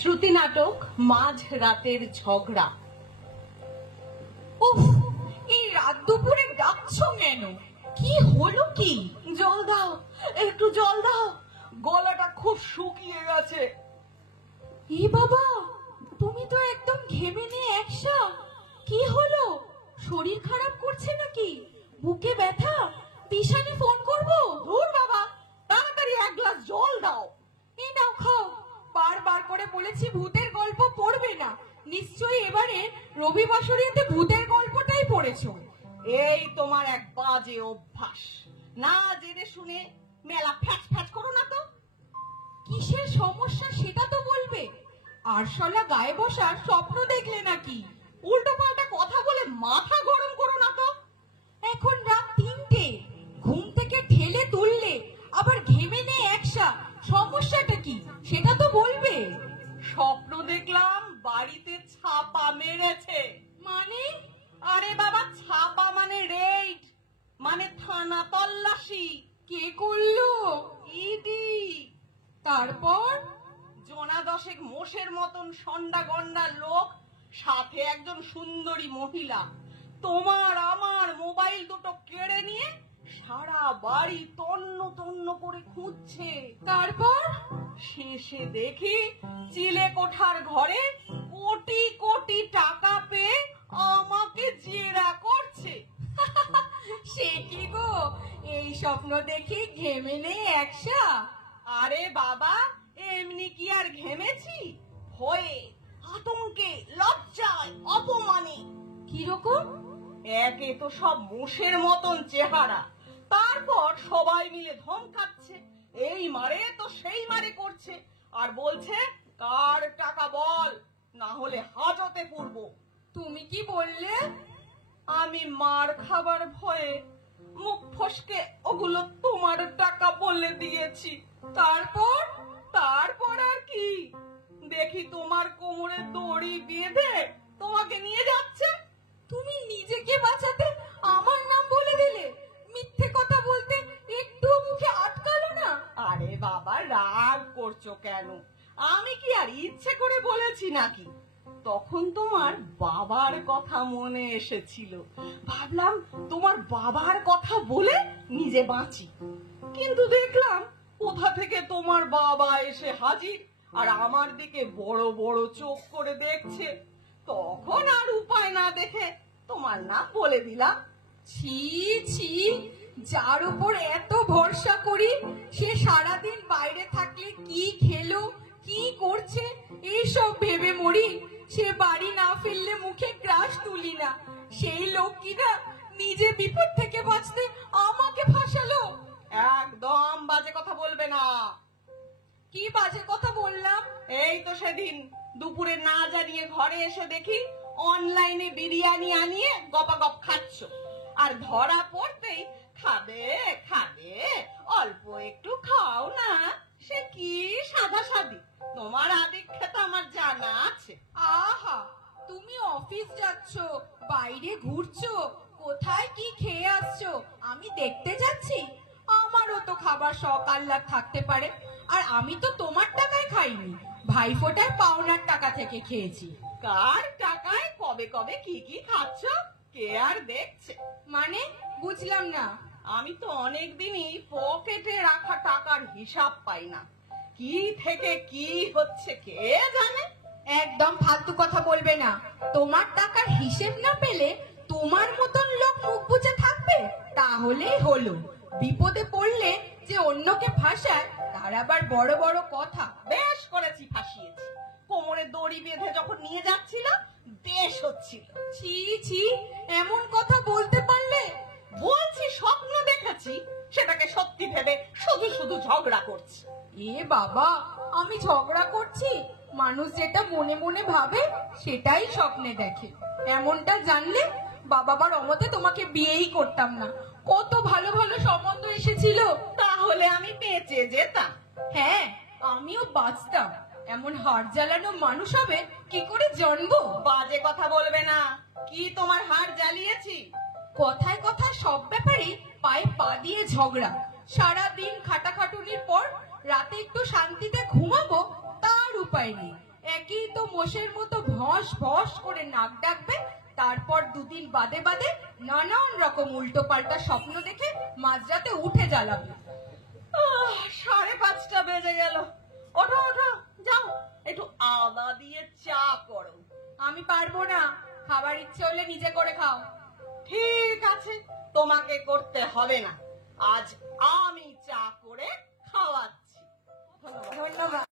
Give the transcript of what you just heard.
শ্রুতি নাটক মাঝ রাতের ঝগড়া। উফ, এই রাত দুপুরে ডাকছো কেন? কি হলো কি? জল দাও, একটু জল দাও, গলাটা খুব শুকিয়ে গেছে। ই বাবা, তুমি তো একদম ঘেমে নিয়ে একসা। কি হলো? শরীর খারাপ করছে নাকি? বুকে ব্যথা? দিশানে ফোন করবো? ধুর বাবা, তাড়াতাড়ি এক গ্লাস জল দাও। এই নাও খাও। বারবার করে বলেছি ভূতের গল্প পড়বে না। নিশ্চয়ই এবারে রবি বাসরিয়াতে ভূতের গল্পটাই পড়েছো। এই তোমার এক বাজে অভ্যাস, না জেনে শুনে মেলা ফ্যাচ ফ্যাচ করো না তো। কিসের সমস্যা সেটা তো বলবে। আরশোলা গায়ে বসার স্বপ্ন দেখলে নাকি? উল্টো পাল্টা কথা বলে মাথা গরম করো না তো। এখন রাত 3টে, ঘুম থেকে ঠেলে তুললে আবার ঘেমে নেই একসা। সমস্যাটা কি সেটা তো বলবে। স্বপ্ন দেখলাম বাড়িতে ছাপা মেরেছে। মানে? আরে বাবা, ছাপা মানে রেড, মানে থানা তল্লাশি। কে করলো? ইডি। তারপর জোনা 10 মোষের মতন সন্ডা গন্ডা লোক, সাথে একজন সুন্দরী মহিলা, তোমার আমার মোবাইল দুটো কেড়ে নিয়ে সারা বাড়ি তন্ন তন্ন করে খুঁজছে। তারপর শেষে দেখি চিলে কোঠার ঘরে কোটি কোটি টাকা পেয়ে আমাকে জেরা করছে। সে কি গো, এই স্বপ্ন দেখি ঘেমে নেই একসা? আরে বাবা, এমনি কি আর ঘেমেছি? ভয়ে, আতঙ্কে, লজ্জায়, অপমানে। কিরকম? একে তো সব মোষের মতন চেহারা, তারপর সবাই মিলে ধমকাচ্ছে, এই মারে তো সেই মারে করছে, আর বলছে কার টাকা বল, না হলে হাজতে পড়ব। তুমি কি বললে? আমি মার খাবার ভয়ে মুখ ফসকে ওগুলো তোমার টাকা বলে দিয়েছি। তারপর তারপর আর কি? দেখি তোমার কোমরে দড়ি বেঁধে তোমাকে নিয়ে যাচ্ছে। তুমি নিজেকে বাঁচাতে আমার নাম বলে দিলে। মিথ্যে কথা বলতে একটু মুখে আটকালো না? আরে বাবা, রাগ করছো কেন? আমি কি আর ইচ্ছে করে বলেছি নাকি? তখন তোমার বাবার কথা মনে এসেছিল, ভাবলাম তোমার বাবার কথা বলে নিজে বাঁচি। কিন্তু দেখলাম কোথা থেকে তোমার বাবা এসে হাজির, আর আমার দিকে বড় বড় চোখ করে দেখছে। তখন আর উপায় না দেখে তোমার নাম বলে দিলাম। ছি ছি, যার উপর এত ভরসা করি সে সারাদিন বাইরে থাকলে কি খেলো, কি করছে এইসব ভেবে মরি। সে বাড়ি না ফিরলে মুখে গ্রাস তুলি না। সেই লোক কিনা নিজে বিপদ থেকে বাঁচতে আমাকে ফাঁসালো। একদম বাজে কথা বলবে না। কি বাজে কথা বললাম? এই তো সেদিন দুপুরে না জানিয়ে ঘরে এসে দেখি অনলাইনে বিরিয়ানি আনিয়ে গপাগপ খাচ্ছ, আর ধরা পড়তেই খাবে খাবে, অল্প একটু খাও না। সে কি সাদা সাদি, তোমার আদিক্ষেতা আমার জানা আছে। আহা, তুমি অফিস যাচ্ছ, বাইরে ঘুরছো, কোথায় কি খেয়ে আসছো আমি দেখতে যাচ্ছি? আমারও তো খাবার শখ আহ্লাদ থাকতে পারে, আর আমি তো তোমার টাকায় খাইনি, ভাইফোঁটার পাওনার টাকা থেকে খেয়েছি। কার টাকায় কবে কবে কি কি খাচ্ছ কে আর দেখছে? মানে বুঝলাম না। আমি তো অনেকদিনই পকেটে রাখা টাকার হিসাব পাই না, কি থেকে কি হচ্ছে কে জানে। একদম ফালতু কথা বলবে না। তোমার টাকার হিসেব না পেলে তোমার মতন লোক মুখ বুজে থাকবে? তাহলেই হলো। বিপদে পড়লে যে অন্যকে ফাঁসায় তার আবার বড় বড় কথা। বেশ করেছি, ফাঁসিয়েছি। কোমরে দড়ি বেঁধে যখন নিয়ে যাচ্ছিল বেশ হচ্ছিল। ছি ছি, এমন কথা বলতে পারলে? বলছি স্বপ্ন দেখেছি, সেটাকে সত্যি ভেবে শুধু শুধু ঝগড়া করছি। এ বাবা, আমি ঝগড়া করছি? মানুষ যেটা মনে মনে ভাবে সেটাই স্বপ্নে দেখে। এমনটা জানলে বাবার অমতে তোমাকে বিয়েই করতাম না। কত ভালো ভালো সম্বন্ধ এসেছিল, তাহলে আমি বেঁচে যেতাম। হ্যাঁ, আমিও বাঁচতাম। এমন হাড় জ্বালানো মানুষ হবে কি করে জানবো? বাজে কথা বলবে না। কি তোমার হাড় জ্বালিয়েছি? কথায় কথায় সব ব্যাপারে পায়ে পা দিয়ে ঝগড়া। সারাদিন খাটাখাটুনির পর রাতে একটু শান্তিতে ঘুমাবো তার উপায় নেই। একই তো মোষের মতো ভস ভস করে নাক ডাকবে, তারপর দুদিন বাদে বাদে নানান রকম উল্টো পাল্টা স্বপ্ন দেখে মাঝরাতে উঠে জ্বালাবে। 5:30 বেজে গেল। ওঠো ওঠো, যাও একটু আদা দিয়ে চা করো। আমি পারবো না, খাবার ইচ্ছে হলে নিজে করে খাও। ঠিক আছে, তোমাকে করতে হবে না, আজ আমি চা করে খাওয়াচ্ছি। ধন্যবাদ।